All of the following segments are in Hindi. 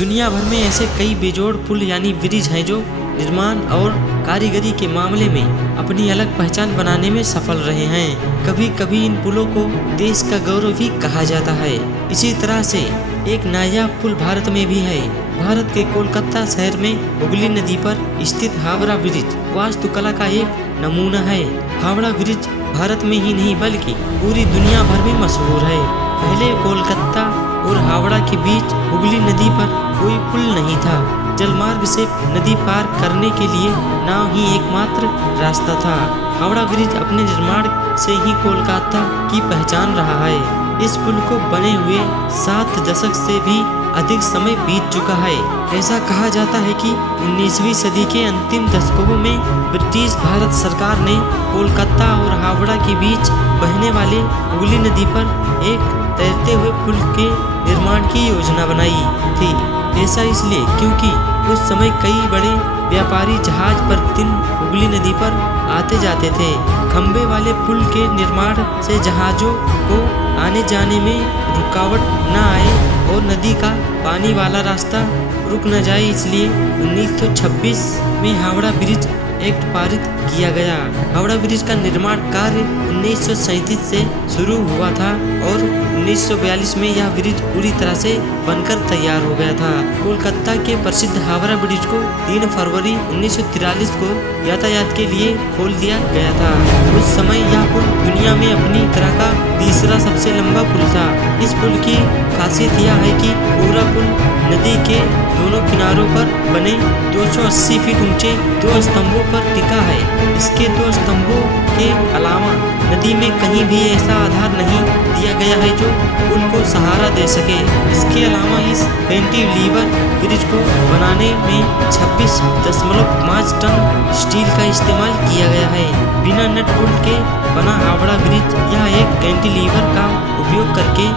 दुनिया भर में ऐसे कई बेजोड़ पुल यानी ब्रिज हैं जो निर्माण और कारीगरी के मामले में अपनी अलग पहचान बनाने में सफल रहे हैं। कभी कभी इन पुलों को देश का गौरव भी कहा जाता है। इसी तरह से एक नायाब पुल भारत में भी है। भारत के कोलकाता शहर में हुगली नदी पर स्थित हावड़ा ब्रिज वास्तुकला का एक नमूना है। हावड़ा ब्रिज भारत में ही नहीं बल्कि पूरी दुनिया भर में मशहूर है। पहले कोलकाता और हावड़ा के बीच हुगली नदी पर कोई पुल नहीं था। जलमार्ग से नदी पार करने के लिए नाव ही एकमात्र रास्ता था। हावड़ा ब्रिज अपने निर्माण से ही कोलकाता की पहचान रहा है। इस पुल को बने हुए 7 दशक से भी अधिक समय बीत चुका है। ऐसा कहा जाता है कि 19वीं सदी के अंतिम दशकों में ब्रिटिश भारत सरकार ने कोलकाता और हावड़ा के बीच बहने वाले हुगली नदी पर एक तैरते हुए पुल के निर्माण की योजना बनाई थी। ऐसा इसलिए क्योंकि उस समय कई बड़े व्यापारी जहाज प्रतिदिन हुगली नदी पर आते जाते थे। खंबे वाले पुल के निर्माण से जहाजों को आने जाने में रुकावट न आए और नदी का पानी वाला रास्ता रुक न जाए, इसलिए 1926 में हावड़ा ब्रिज एक्ट पारित किया गया। हावड़ा ब्रिज का निर्माण कार्य 1937 से शुरू हुआ था और 1942 में यह ब्रिज पूरी तरह से बनकर तैयार हो गया था। कोलकाता के प्रसिद्ध हावड़ा ब्रिज को 3 फरवरी 1943 को यातायात के लिए खोल दिया गया था। उस समय यह पुल दुनिया में अपनी तरह का तीसरा सबसे लंबा पुल था। इस पुल की खासियत यह है कि पूरा पुल नदी के दोनों किनारों पर बने 280 फीट ऊंचे 2 स्तंभों पर टिका है। इसके 2 स्तंभों के अलावा नदी में कहीं भी ऐसा आधार नहीं दिया गया है जो पुल को सहारा दे सके। इसके अलावा इस कैंटिलीवर ब्रिज को बनाने में 26.5 टन स्टील का इस्तेमाल किया गया है। बिना नट बोल्ट के बना हावड़ा ब्रिज यह एक कैंटिलीवर का उपयोग करके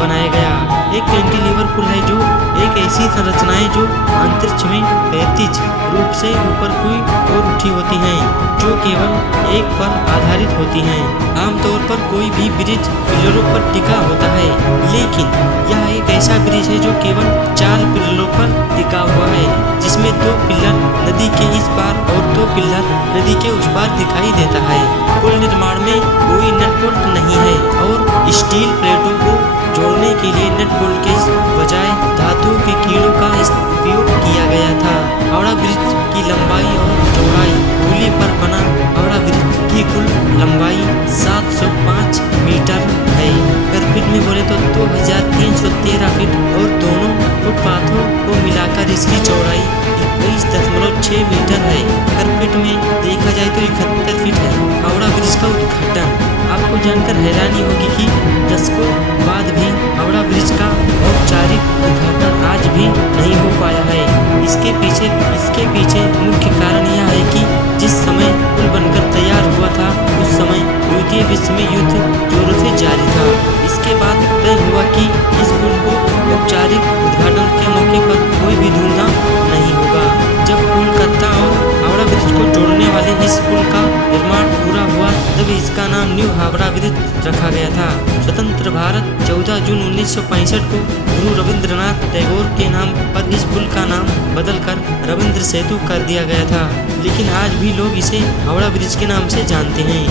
बनाया गया एक कैंटिलीवर पुल है, जो एक ऐसी संरचना है जो अंतरिक्ष में क्षैतिज रूप से ऊपर की ओर उठी होती हैं, जो केवल एक पर आधारित होती हैं। आमतौर पर कोई भी ब्रिज पिलरों पर टिका होता है, लेकिन यह एक ऐसा ब्रिज है जो केवल 4 पिलरों पर टिका हुआ है, जिसमें 2 पिलर नदी के इस पार और 2 पिलर नदी के उस पार दिखाई देता है। पुल निर्माण में कोई नट बोल्ट नहीं है और स्टील प्लेटों को जोड़ने के लिए नट बोल्ट के बजाय धातु के कीड़ों का उपयोग किया गया था। हावड़ा ब्रिज की लंबाई और चौड़ाई पुली पर बना हावड़ा ब्रिज की कुल लंबाई 705 मीटर है। अगर फीट में बोले तो 2313 फीट और दोनों फुटपाथों को मिलाकर इसकी चौड़ाई 21.6 मीटर है। अगर फीट में देखा जाए तो 71 फीट है। हावड़ा ब्रिज का उद्घाटन आपको जानकर हैरानी होगी कि दशकों बाद भी हावड़ा ब्रिज का औपचारिक उद्घाटन आज भी नहीं हो पाया है। इसके पीछे मुख्य कारण यह है कि जिस समय पुल बनकर तैयार हुआ था उस समय द्वितीय विश्व में युद्ध जोरों से जारी था। इसके बाद तय हुआ कि इस पुल को औपचारिक उद्घाटन के मौके पर कोई भी धूमधाम नहीं होगा। जब कोलकाता और हावड़ा ब्रिज को जोड़ने वाले इस पुल का निर्माण पूरा हुआ तब इसका नाम न्यू हावड़ा ब्रिज रखा गया था। स्वतंत्र भारत 14 जून 1965 को गुरु रविंद्रनाथ टैगोर के नाम पर इस पुल का नाम बदलकर रविंद्र सेतु कर दिया गया था, लेकिन आज भी लोग इसे हावड़ा ब्रिज के नाम से जानते हैं।